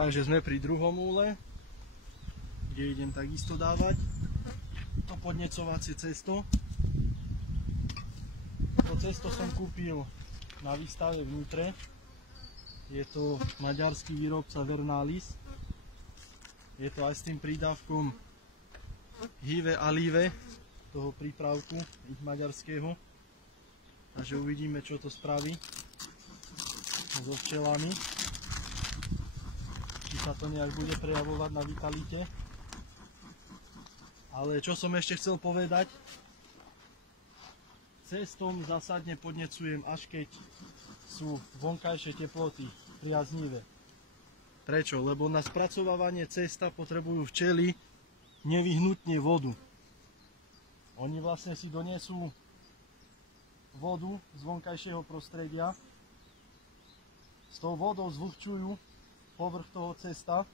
Takže sme pri druhom úle, kde idem takisto dávať to podnecovacie cesto. To cesto som kúpil na výstave v Nitre. Je to maďarský výrobca Vernalis. Je to aj s tým prídavkom Hive Alive, toho prípravku ich maďarského. Takže uvidíme, čo to spraví so včelami. Či sa to nejak bude prejavovať na vitalite. Ale čo som ešte chcel povedať, cestom zásadne podnecujem, až keď sú vonkajšie teploty priaznivé. Prečo? Lebo na spracovávanie cesta potrebujú včely nevyhnutne vodu. Oni vlastne si donesú vodu z vonkajšieho prostredia, s tou vodou zvlhčujú povrch toho cesta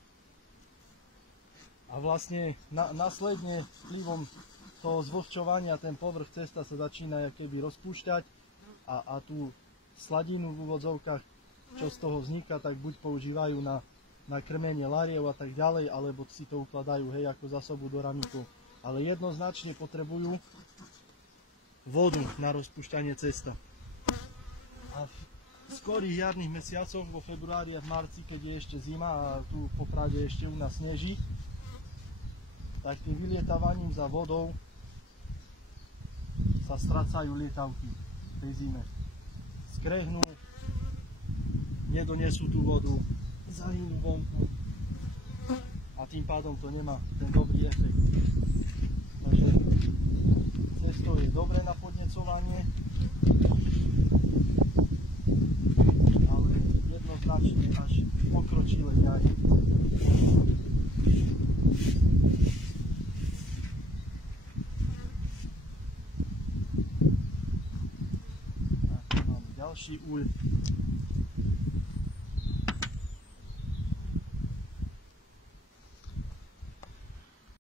a vlastne následne vplyvom toho zvlhčovania ten povrch cesta sa začína keby rozpúšťať a tú sladinu v úvodzovkách, čo z toho vzniká, tak buď používajú na krmenie lariev a tak ďalej, alebo si to ukladajú ako zásobu do ramíkov. Ale jednoznačne potrebujú vodu na rozpúšťanie cesta. A v skorých jarných mesiacoch, vo februári a v marci, keď je ešte zima a tu po Prade ešte u nás sneží, tak tým vylietavaním za vodou sa strácajú lietavky v tej zime. Skrehnú, nedonesú tú vodu, zahynú vonku a tým pádom to nemá ten dobrý efekt. Takže cesto je dobré na podnecovanie, ale jednoznačne až pokročilé nie. Ďalší úľ.